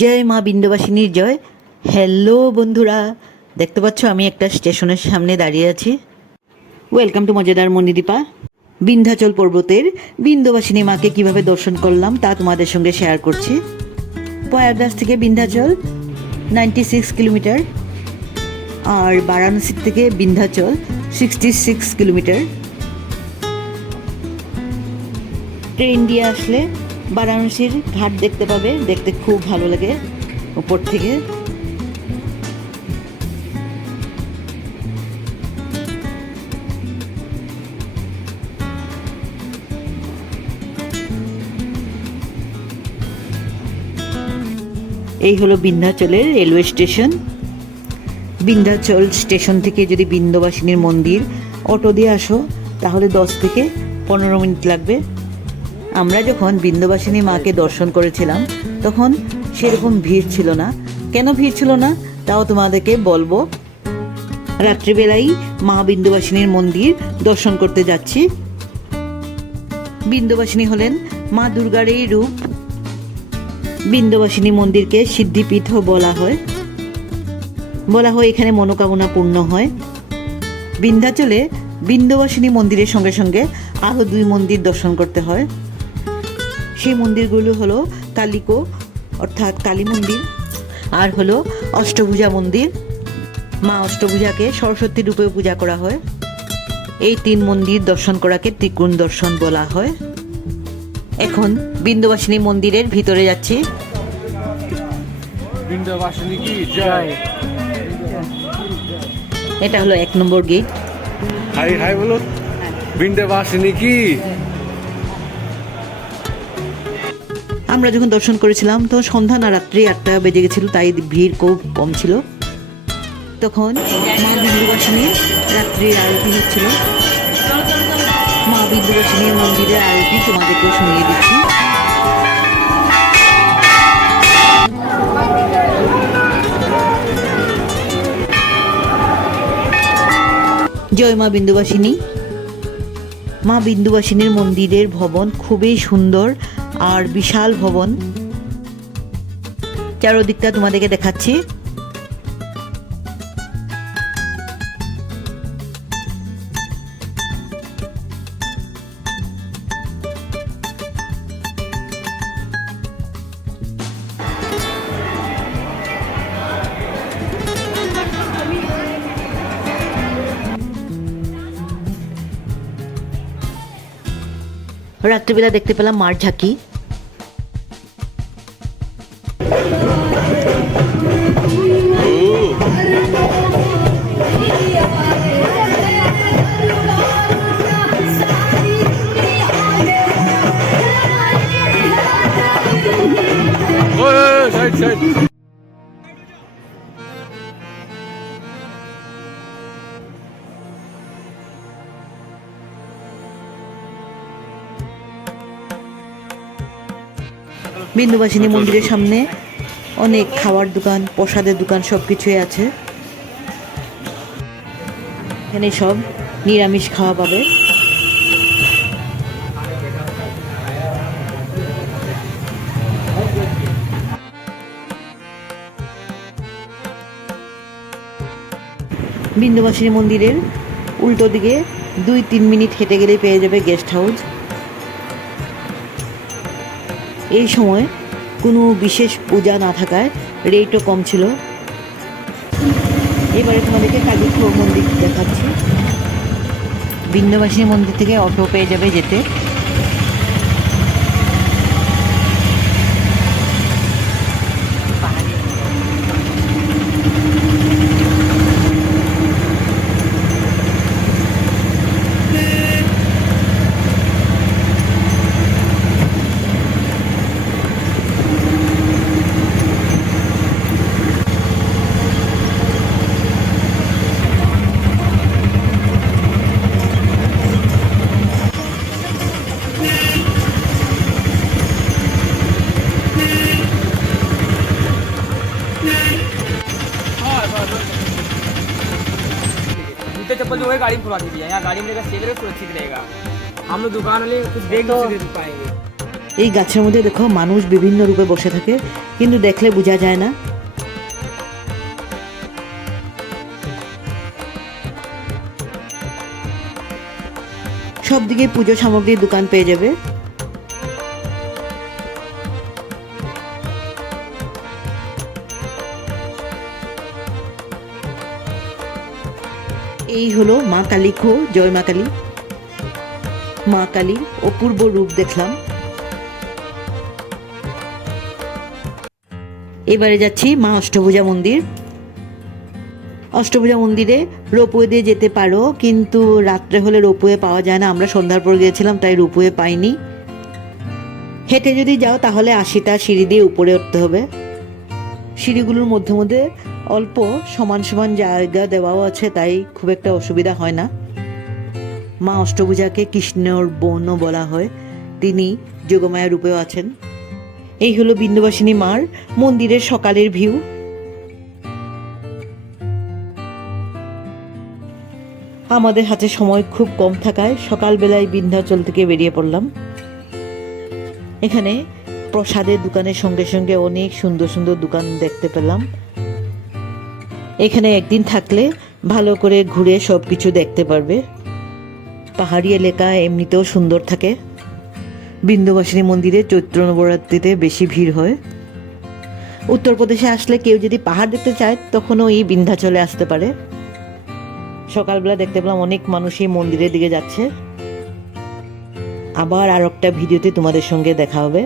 জয় মা বিন্ধ্যবাসিনীর জয়। হ্যালো বন্ধুরা, দেখতে পাচ্ছ আমি একটা স্টেশনের সামনে দাঁড়িয়ে আছি। ওয়েলকাম টু মজাদার মণিদীপা। বিন্ধ্যাচল পর্বতের বিন্ধ্যবাসিনী মাকে কিভাবে দর্শন করলাম তা তোমাদের সঙ্গে শেয়ার করছি। প্রয়াগরাজ থেকে বিন্ধ্যাচল 96 কিলোমিটার, আর বারাণসী থেকে বিন্ধ্যাচল 66 কিলোমিটার। ট্রেন দিয়ে আসলে বারাণসীর ঘাট দেখতে পাবে, দেখতে খুব ভালো লাগে উপর থেকে। এই হলো বিন্ধ্যাচলের রেলওয়ে স্টেশন। বিন্ধ্যাচল স্টেশন থেকে যদি বিন্ধ্যবাসিনীর মন্দির অটো দিয়ে আসো তাহলে 10 থেকে 15 মিনিট লাগবে। আমরা যখন বিন্ধ্যবাসিনী মাকে দর্শন করেছিলাম তখন সেরকম ভিড় ছিল না। কেন ভিড় ছিল না তাও তোমাদেরকে বলবো। রাত্রিবেলাই মা বিন্ধ্যবাসিনীর মন্দির দর্শন করতে যাচ্ছি। বিন্ধ্যবাসিনী হলেন মা দুর্গার এই রূপ। বিন্ধ্যবাসিনী মন্দিরকে সিদ্ধিপীঠও বলা হয় এখানে মনোকামনা পূর্ণ হয়। বিন্ধ্যাচলে বিন্ধ্যবাসিনী মন্দিরের সঙ্গে সঙ্গে আরও 2 মন্দির দর্শন করতে হয়। সেই মন্দিরগুলো হলো কালিকো অর্থাৎ কালী মন্দির, আর হলো অষ্টভুজা মন্দির। মা অষ্টভুজাকে সরস্বতী রূপেও পূজা করা হয়। এই 3 মন্দির দর্শন করাকে ত্রিকোণ দর্শন বলা হয়। এখন বিন্ধ্যবাসিনী মন্দিরের ভিতরে যাচ্ছি। বিন্ধ্যবাসিনী কি জয়। এটা হলো 1 নম্বর গেট। হাই হাই বলো, বিন্ধ্যবাসিনী কি। আমরা যখন দর্শন করেছিলাম তখন সন্ধ্যা না রাত্রি 8টা বেজে গেছিল, তাই ভিড় খুব কম ছিল। তখন মা বিন্ধ্যবাসিনীর রাত্রির আরতি হচ্ছিল। মা বিন্ধ্যবাসিনীর মন্দিরের আরতি তোমাদেরকেও শুনিয়ে দিচ্ছি। জয় মা বিন্ধ্যবাসিনী। মা বিন্ধ্যবাসিনীর মন্দিরের ভবন খুবই সুন্দর আর বিশাল ভবন। চারদিকটা তোমাদেরকে দেখাচ্ছি। রাত্রিবেলা দেখতে পেলাম মার ঝাঁকি। বিন্ধ্যবাসিনী মন্দিরের সামনে অনেক খাওয়ার দোকান, প্রসাদের দোকান সবকিছুই আছে। এখানে সব নিরামিষ খাওয়া পাবে। বিন্ধ্যবাসিনী মন্দিরের উল্টো দিকে 2-3 মিনিট হেঁটে গেলেই পেয়ে যাবে গেস্ট হাউস। এই সময় কোনো বিশেষ পূজা না থাকায় রেটও কম ছিল। এবারে তোমাদেরকে কালীঘর মন্দির দেখাচ্ছি। বিন্ধ্যবাসিনী মন্দির থেকে অটো পেয়ে যাবে যেতে। जूते चप्पल जो है गाड़ी में खुला दीजिए, यहाँ गाड़ी में रहेगा, सेफ रहेगा, सुरक्षित रहेगा। हम लोग दुकान वाले कुछ देख नहीं पाएंगे। এই গাছের মধ্যে দেখো মানুষ বিভিন্ন রূপে বসে থাকে, কিন্তু দেখলে বোঝা যায় না। সব দিকে পুজো সামগ্রীর দোকান পেয়ে যাবে। এই হলো মা কালী খো, জয় মা কালী। মা কালীর অপূর্ব রূপ দেখলাম। এবারে যাচ্ছি মা অষ্টভুজা মন্দির। অষ্টভুজা মন্দিরে রোপওয়ে দিয়ে যেতে পারো, কিন্তু রাত্রে হলে রোপওয়ে পাওয়া যায় না। আমরা সন্ধ্যার পর গিয়েছিলাম, তাই রোপওয়ে পাইনি। হেঁটে যদি যাও তাহলে 80টা সিঁড়ি দিয়ে উপরে উঠতে হবে। সিঁড়িগুলোর মধ্যে মধ্যে অল্প সমান সমান জায়গা দেওয়াও আছে, তাই খুব একটা অসুবিধা হয় না। মা অষ্টভুজাকে কৃষ্ণর বোনও বলা হয়, তিনি যোগমায়া রূপেও আছেন। এই হলো বিন্ধ্যবাসিনী মার মন্দিরের সকালের ভিউ। আমাদের হাতে সময় খুব কম থাকায় সকালবেলায় বিন্ধ্যাচল থেকে বেরিয়ে পড়লাম। এখানে প্রসাদের দোকানের সঙ্গে সঙ্গে অনেক সুন্দর সুন্দর দোকান দেখতে পেলাম। এখানে একদিন থাকলে ভালো করে ঘুরে সব কিছু দেখতে পারবে। পাহাড়ি এলাকা এমনিতেও সুন্দর থাকে। বিন্ধ্যবাসিনী মন্দিরে চৈত্র নবরাত্রিতে বেশি ভিড় হয়। উত্তরপ্রদেশে আসলে কেউ যদি পাহাড় দেখতে চায় তখনও এই বিন্ধ্যাচলে আসতে পারে। সকালবেলা দেখতে পেলাম অনেক মানুষই মন্দিরের দিকে যাচ্ছে। আবার আর একটা ভিডিওতে তোমাদের সঙ্গে দেখা হবে।